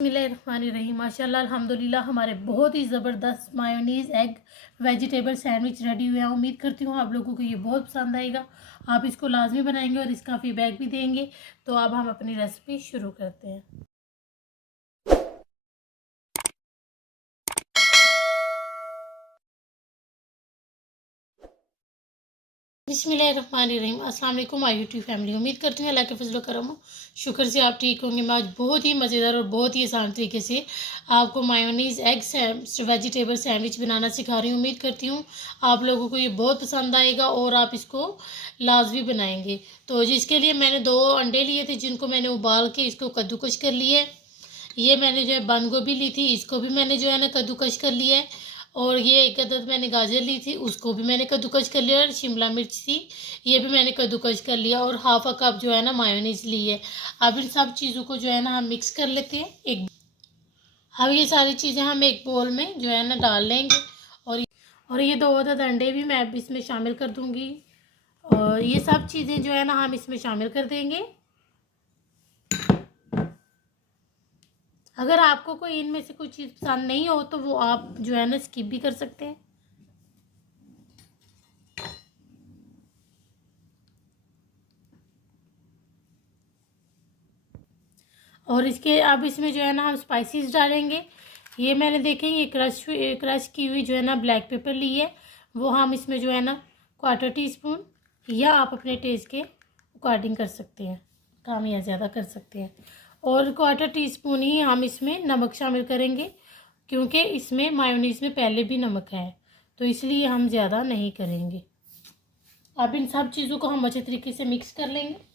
बिस्मिल्लाहिर्रहमानिर्रहीम। माशाल्लाह अल्हम्दुलिल्लाह हमारे बहुत ही ज़बरदस्त mayonnaise egg vegetable sandwich ready हुए हैं। उम्मीद करती हूँ आप लोगों को ये बहुत पसंद आएगा। आप इसको लाजमी बनाएंगे और इसका फीडबैक भी देंगे। तो अब हम अपनी रेसिपी शुरू करते हैं। बिस्मिल्लाहिर्रहमानिर्रहीम। अस्सलाम वालेकुम माय यूट्यूब फैमिली। उम्मीद करती हूँ अल्लाह के फजल करम शुक्र से आप ठीक होंगे। मैं आज बहुत ही मज़ेदार और बहुत ही आसान तरीके से आपको मायोनीज़ एग वेजिटेबल सैंडविच बनाना सिखा रही हूँ। उम्मीद करती हूँ आप लोगों को ये बहुत पसंद आएगा और आप इसको लाजमी बनाएंगे। तो जिसके लिए मैंने 2 अंडे लिए थे, जिनको मैंने उबाल के इसको कद्दूकश कर लिया है। ये मैंने जो है बंद गोभी ली थी, इसको भी मैंने जो है ना कद्दूकश कर लिया है। और ये एक अदद मैंने गाजर ली थी, उसको भी मैंने कद्दूकश कर लिया। और शिमला मिर्च थी, ये भी मैंने कद्दूकश कर लिया। और हाफ अ कप जो है ना मायोनीज ली है। अब इन सब चीज़ों को जो है ना हम मिक्स कर लेते हैं अब ये सारी चीज़ें हम एक बोल में जो है ना डाल लेंगे। और ये 2 अदद अंडे भी मैं इसमें शामिल कर दूंगी। और ये सब चीज़ें जो है ना हम इसमें शामिल कर देंगे। अगर आपको कोई इनमें से कोई चीज़ पसंद नहीं हो तो वो आप जो है ना स्किप भी कर सकते हैं। और इसके अब इसमें जो है ना हम स्पाइसेस डालेंगे। ये मैंने देखें ये क्रश की हुई जो है ना ब्लैक पेपर ली है, वो हम इसमें जो है ना 1/4 टीस्पून, या आप अपने टेस्ट के अकॉर्डिंग कर सकते हैं, कम या ज़्यादा कर सकते हैं। और 1/4 टीस्पून ही हम इसमें नमक शामिल करेंगे, क्योंकि इसमें मायोनीज़ में पहले भी नमक है, तो इसलिए हम ज़्यादा नहीं करेंगे। अब इन सब चीज़ों को हम अच्छे तरीके से मिक्स कर लेंगे।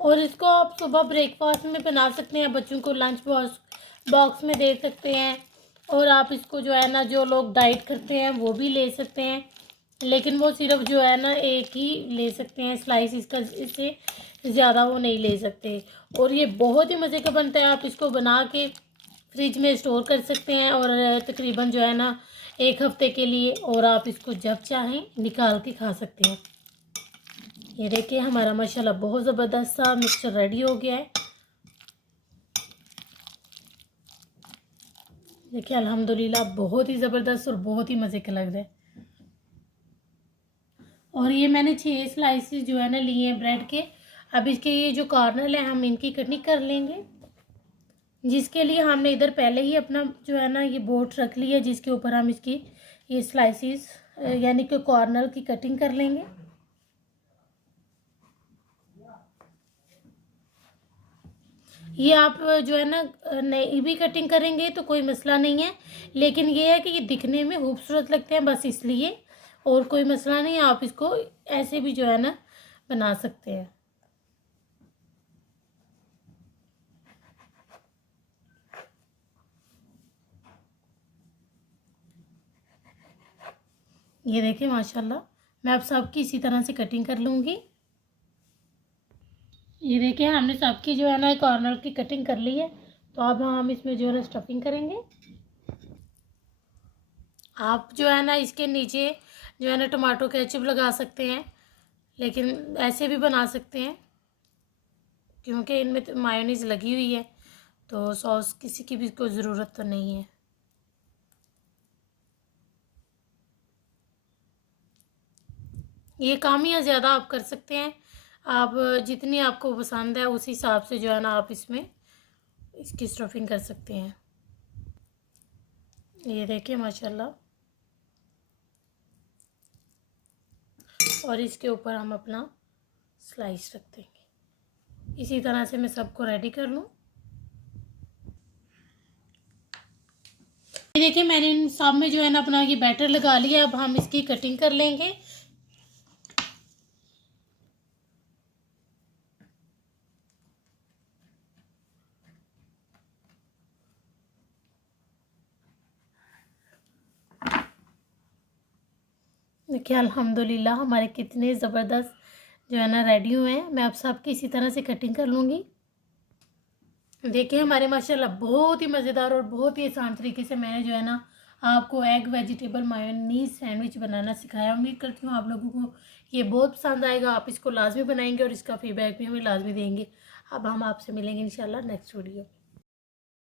और इसको आप सुबह ब्रेकफास्ट में बना सकते हैं, बच्चों को लंच बॉक्स में दे सकते हैं। और आप इसको जो है ना जो लोग डाइट करते हैं वो भी ले सकते हैं, लेकिन वो सिर्फ जो है ना एक ही ले सकते हैं स्लाइस, इसका इससे ज़्यादा वो नहीं ले सकते। और ये बहुत ही मज़े का बनता है। आप इसको बना के फ्रिज में स्टोर कर सकते हैं और तकरीबन जो है ना 1 हफ्ते के लिए, और आप इसको जब चाहें निकाल के खा सकते हैं। ये देखिए हमारा माशाल्लाह बहुत ज़बरदस्त सा मिक्सचर रेडी हो गया है। देखिए अल्हम्दुलिल्लाह बहुत ही ज़बरदस्त और बहुत ही मज़े का लग रहा है। और ये मैंने 6 स्लाइसेस जो है ना लिए हैं ब्रेड के। अब इसके ये जो कॉर्नर है हम इनकी कटिंग कर लेंगे, जिसके लिए हमने इधर पहले ही अपना जो है ना ये बोर्ड रख लिया, जिसके ऊपर हम इसकी ये स्लाइसेस यानी कि कॉर्नर की कटिंग कर लेंगे। ये आप जो है ना नई भी कटिंग करेंगे तो कोई मसला नहीं है, लेकिन ये है कि ये दिखने में खूबसूरत लगते हैं बस इसलिए, और कोई मसला नहीं है। आप इसको ऐसे भी जो है ना बना सकते हैं। ये देखिए माशाल्लाह मैं अब सबकी इसी तरह से कटिंग कर लूँगी। ये देखिए हमने सबकी जो है ना कॉर्नर की कटिंग कर ली है। तो अब हम इसमें जो है स्टफिंग करेंगे। आप जो है ना इसके नीचे जो है ना टमाटो केचप लगा सकते हैं, लेकिन ऐसे भी बना सकते हैं, क्योंकि इनमें तो मायोनीज़ लगी हुई है, तो सॉस किसी की भी कोई ज़रूरत तो नहीं है। ये कम या ज़्यादा आप कर सकते हैं, आप जितनी आपको पसंद है उस हिसाब से जो है ना आप इसमें इसकी स्टफिंग कर सकते हैं। ये देखिए माशाल्लाह। और इसके ऊपर हम अपना स्लाइस रख देंगे। इसी तरह से मैं सबको रेडी कर लूँ। ये देखिए मैंने इन सब में जो है ना अपना ये बैटर लगा लिया। अब हम इसकी कटिंग कर लेंगे। देखिए अल्हम्दुलिल्लाह हमारे कितने ज़बरदस्त जो है ना रेडी हुए हैं। मैं अब सबकी इसी तरह से कटिंग कर लूँगी। देखिए हमारे माशाल्लाह बहुत ही मज़ेदार और बहुत ही आसान तरीके से मैंने जो है ना आपको एग वेजिटेबल मायोनीज सैंडविच बनाना सिखाया। उम्मीद करती हूँ आप लोगों को ये बहुत पसंद आएगा। आप इसको लाजमी बनाएंगे और इसका फीडबैक भी हमें लाजमी देंगे। अब हम आपसे मिलेंगे इंशाल्लाह नेक्स्ट वीडियो।